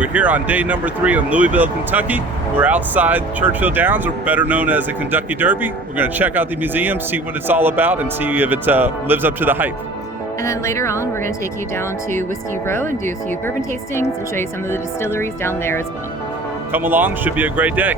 We're here on day number 3 in Louisville, Kentucky. We're outside Churchill Downs, or better known as the Kentucky Derby. We're going to check out the museum, see what it's all about, and see if it lives up to the hype. And then later on, we're going to take you down to Whiskey Row and do a few bourbon tastings and show you some of the distilleries down there as well. Come along, should be a great day.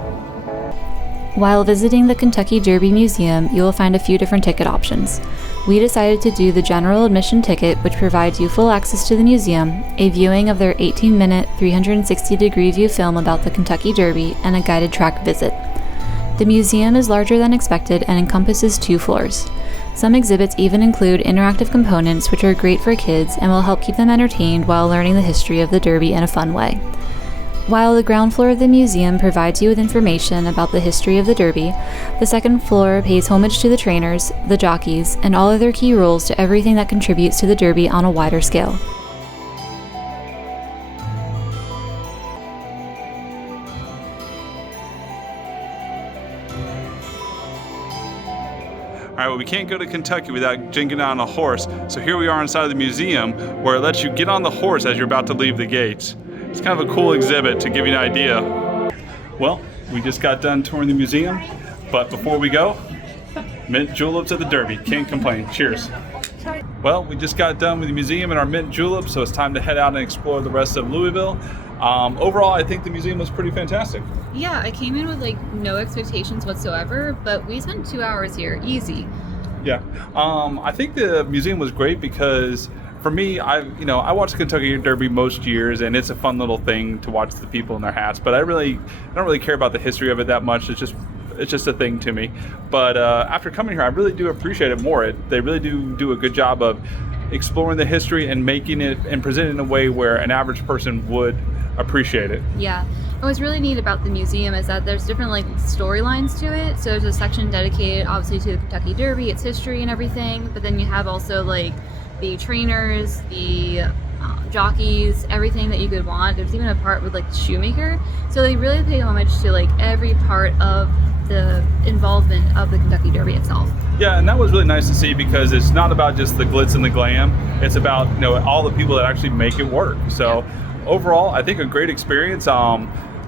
While visiting the Kentucky Derby Museum, you will find a few different ticket options. We decided to do the general admission ticket, which provides you full access to the museum, a viewing of their 18-minute, 360-degree view film about the Kentucky Derby, and a guided track visit. The museum is larger than expected and encompasses 2 floors. Some exhibits even include interactive components, which are great for kids and will help keep them entertained while learning the history of the Derby in a fun way. While the ground floor of the museum provides you with information about the history of the Derby, the second floor pays homage to the trainers, the jockeys, and all of their key roles to everything that contributes to the Derby on a wider scale. All right, well, we can't go to Kentucky without getting on a horse, so here we are inside of the museum where it lets you get on the horse as you're about to leave the gates. It's kind of a cool exhibit to give you an idea. Well, we just got done touring the museum, but before we go, mint juleps at the Derby. Can't complain. Cheers. Well, we just got done with the museum and our mint juleps, so it's time to head out and explore the rest of Louisville. Overall, I think the museum was pretty fantastic. Yeah, I came in with no expectations whatsoever, but we spent 2 hours here, easy. Yeah, I think the museum was great because for me, I watch the Kentucky Derby most years, and it's a fun little thing to watch the people in their hats. But I don't really care about the history of it that much. It's just a thing to me. But after coming here, I really do appreciate it more. They really do a good job of exploring the history and making it and presenting it in a way where an average person would appreciate it. Yeah. And what's really neat about the museum is that there's different storylines to it. So there's a section dedicated obviously to the Kentucky Derby, its history and everything. But then you have also the trainers, the jockeys, everything that you could want. There's even a part with the shoemaker. So they really pay homage to every part of the involvement of the Kentucky Derby itself. Yeah, and that was really nice to see because it's not about just the glitz and the glam. It's about all the people that actually make it work. So overall, I think a great experience.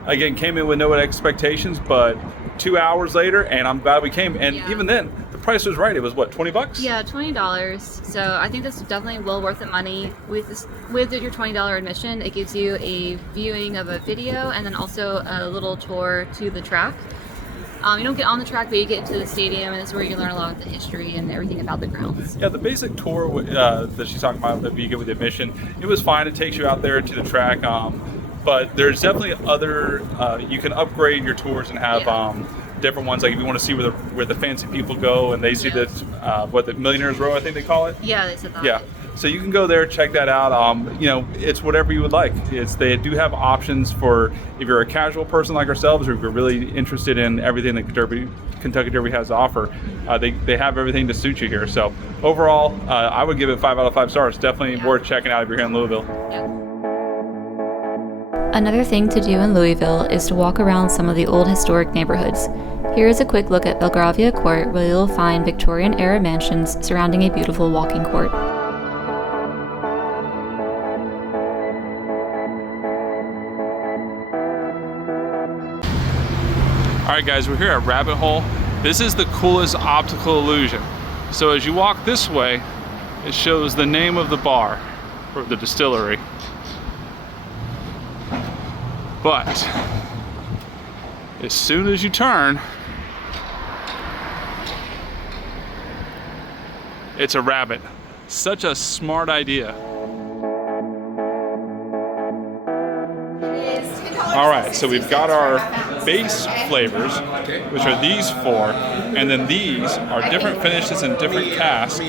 Again, came in with no expectations, but 2 hours later, and I'm glad we came. And even then, the price was right. It was what, $20? Yeah, $20. So I think this is definitely well worth the money. With your $20 admission, it gives you a viewing of a video and then also a little tour to the track. You don't get on the track, but you get into the stadium, and this is where you can learn a lot of the history and everything about the grounds. Yeah, the basic tour that she's talking about that you get with the admission, it was fine. It takes you out there to the track, but there's definitely other. You can upgrade your tours and have different ones. If you want to see where the fancy people go and they see the Millionaires Row, I think they call it. Yeah, they said that. Yeah. So you can go there, check that out. It's whatever you would like. They do have options for if you're a casual person like ourselves, or if you're really interested in everything that Kentucky Derby has to offer. They have everything to suit you here. So overall, I would give it 5 out of 5 stars. Definitely worth checking out if you're here in Louisville. Yeah. Another thing to do in Louisville is to walk around some of the old historic neighborhoods. Here is a quick look at Belgravia Court, where you'll find Victorian-era mansions surrounding a beautiful walking court. Alright guys, we're here at Rabbit Hole. This is the coolest optical illusion. So as you walk this way, it shows the name of the bar, or the distillery. But as soon as you turn, it's a rabbit. Such a smart idea. All right, so we've got our base flavors, which are these 4, and then these are different finishes and different casks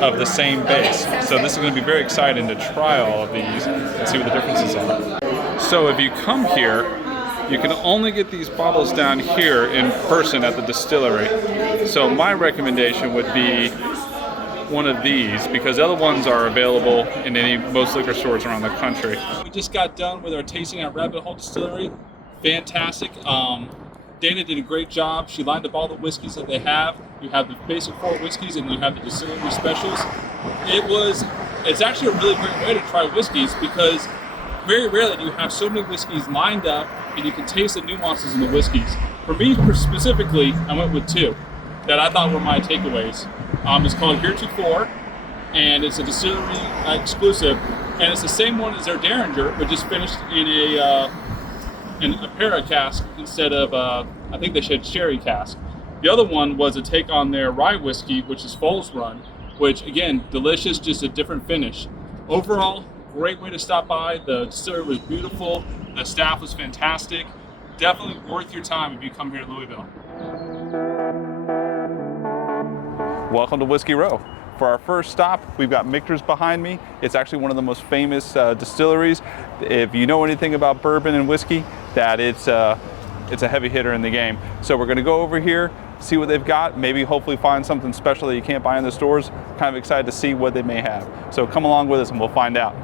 of the same base. So this is going to be very exciting to try all of these and see what the differences are. So if you come here, you can only get these bottles down here in person at the distillery. So my recommendation would be one of these, because the other ones are available in most liquor stores around the country. We just got done with our tasting at Rabbit Hole Distillery. Fantastic. Dana did a great job. She lined up all the whiskeys that they have. You have the basic 4 whiskeys and you have the distillery specials. It's actually a really great way to try whiskeys because very rarely do you have so many whiskeys lined up and you can taste the nuances in the whiskeys. For me specifically, I went with two that I thought were my takeaways. It's called Heretofore, and it's a distillery exclusive, and it's the same one as their Derringer, but just finished in a para cask instead of, I think they said sherry cask. The other one was a take on their rye whiskey, which is Foals Run, which again, delicious, just a different finish. Overall, great way to stop by. The distillery was beautiful. The staff was fantastic. Definitely worth your time if you come here to Louisville. Welcome to Whiskey Row. For our first stop, we've got Michter's behind me. It's actually one of the most famous distilleries. If you know anything about bourbon and whiskey, that it's a heavy hitter in the game. So we're gonna go over here, see what they've got, maybe hopefully find something special that you can't buy in the stores. Kind of excited to see what they may have. So come along with us and we'll find out.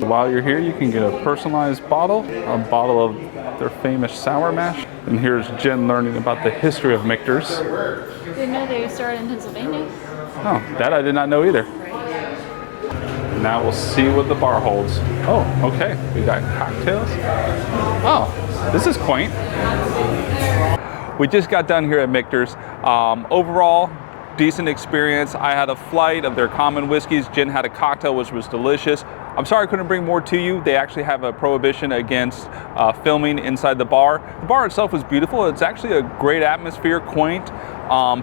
While you're here, you can get a personalized bottle of their famous sour mash. And here's Jen learning about the history of Michter's. Didn't know they started in Pennsylvania. Oh, that I did not know either. Now we'll see what the bar holds. Oh, okay. We got cocktails. Oh, this is quaint. We just got done here at Michter's. Overall, decent experience. I had a flight of their common whiskeys. Jen had a cocktail, which was delicious. I'm sorry I couldn't bring more to you. They actually have a prohibition against filming inside the bar. The bar itself was beautiful. It's actually a great atmosphere, quaint.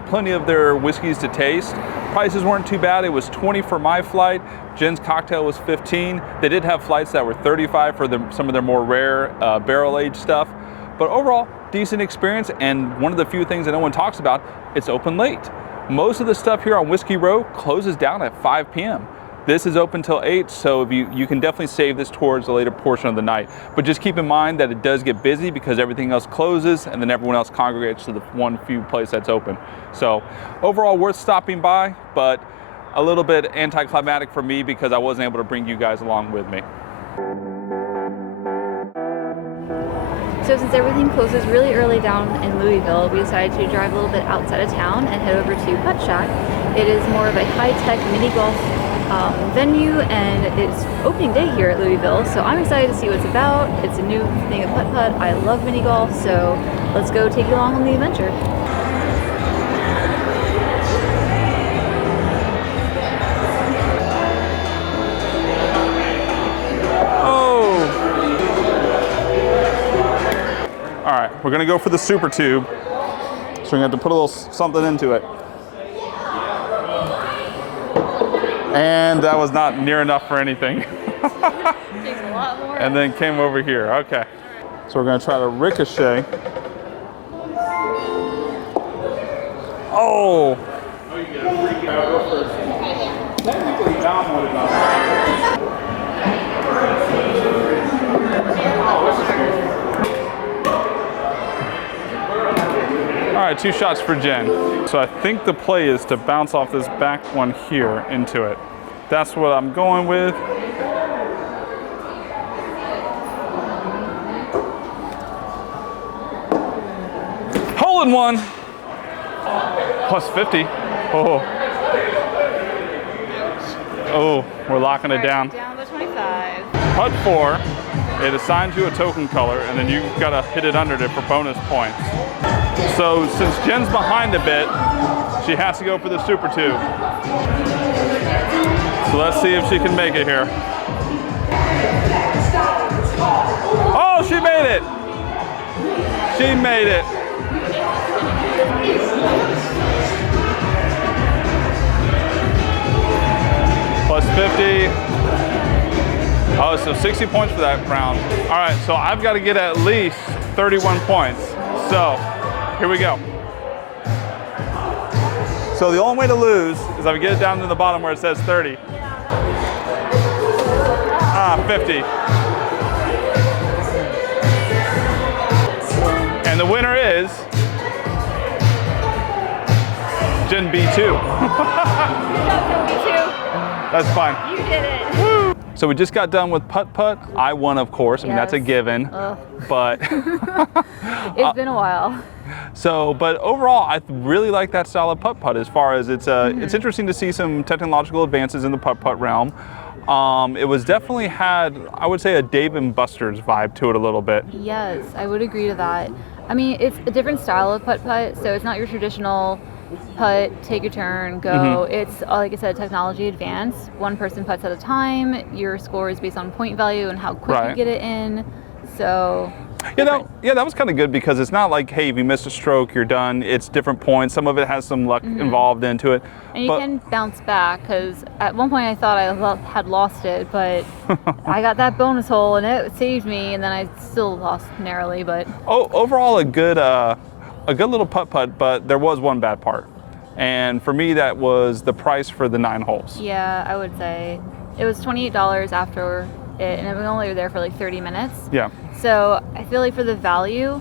Plenty of their whiskeys to taste. Prices weren't too bad. It was $20 for my flight. Jen's cocktail was $15. They did have flights that were $35 for some of their more rare barrel-aged stuff. But overall, decent experience, and one of the few things that no one talks about, it's open late. Most of the stuff here on Whiskey Row closes down at 5 p.m. This is open till 8, so if you can definitely save this towards the later portion of the night. But just keep in mind that it does get busy because everything else closes and then everyone else congregates to the one few place that's open. So overall, worth stopping by, but a little bit anticlimactic for me because I wasn't able to bring you guys along with me. So since everything closes really early down in Louisville, we decided to drive a little bit outside of town and head over to Puttshack. It is more of a high-tech mini golf venue, and it's opening day here at Louisville, so I'm excited to see what it's about. It's a new thing of putt-putt. I love mini golf, so let's go take you along on the adventure. Oh! All right, we're gonna go for the super tube, so we're gonna have to put a little something into it. And that was not near enough for anything. Takes a lot more. And then came over here. Okay. So we're going to try to ricochet. Oh! All right, 2 shots for Jen. So I think the play is to bounce off this back one here into it. That's what I'm going with. Hole in one. Plus 50. Oh. Oh, we're locking it down. Down to 25. Putt 4. It assigns you a token color, and then you've got to hit it under it for bonus points. So since Jen's behind a bit, she has to go for the super tube. So let's see if she can make it here. Oh, she made it! She made it. Plus 50. Oh, so 60 points for that round. All right, so I've got to get at least 31 points. So here we go. So the only way to lose is if I get it down to the bottom where it says 30. 50. And the winner is Jen B2. B2. That's fine. You did it. Woo! So we just got done with putt-putt. I won, of course. I mean, that's a Yes. given. Ugh. But It's been a while. but overall, I really like that style of putt-putt. As far as it's interesting to see some technological advances in the putt-putt realm. It was definitely had, I would say, a Dave and Buster's vibe to it a little bit. Yes, I would agree to that. I mean, it's a different style of putt-putt, so it's not your traditional putt, take a turn, go. It's, like I said, technology advance. One person putts at a time. Your score is based on point value and how quick you get it in. So that was kind of good because it's not like, hey, if you missed a stroke, you're done. It's different points. Some of it has some luck involved into it. And you can bounce back, because at one point I thought I had lost it, but I got that bonus hole and it saved me, and then I still lost narrowly. But overall, a good little putt-putt, but there was one bad part. And for me, that was the price for the 9 holes. Yeah, I would say it was $28 after it, and it was only there for like 30 minutes. Yeah. So I feel like for the value,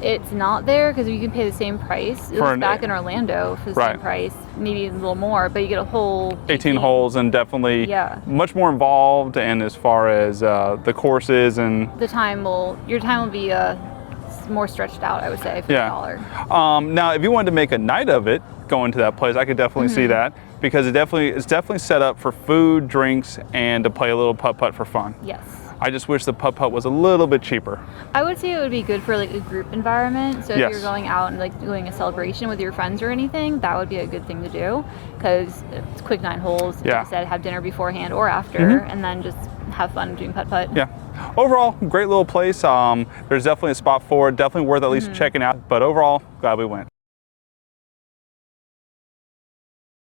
it's not there, because you can pay the same price. It was back in Orlando for the same price, maybe a little more, but you get a whole 18 holes, and definitely much more involved. And as far as the courses and your time will be more stretched out, I would say, for the dollar. Now, if you wanted to make a night of it, going to that place, I could definitely see that, because it's definitely set up for food, drinks, and to play a little putt-putt for fun. Yes. I just wish the putt-putt was a little bit cheaper. I would say it would be good for like a group environment. So if you're going out and like doing a celebration with your friends or anything, that would be a good thing to do, because it's quick 9 holes. Like you said, have dinner beforehand or after, and then just have fun doing putt-putt. Yeah. Overall, great little place. There's definitely a spot for it. Definitely worth at least checking out. But overall, glad we went.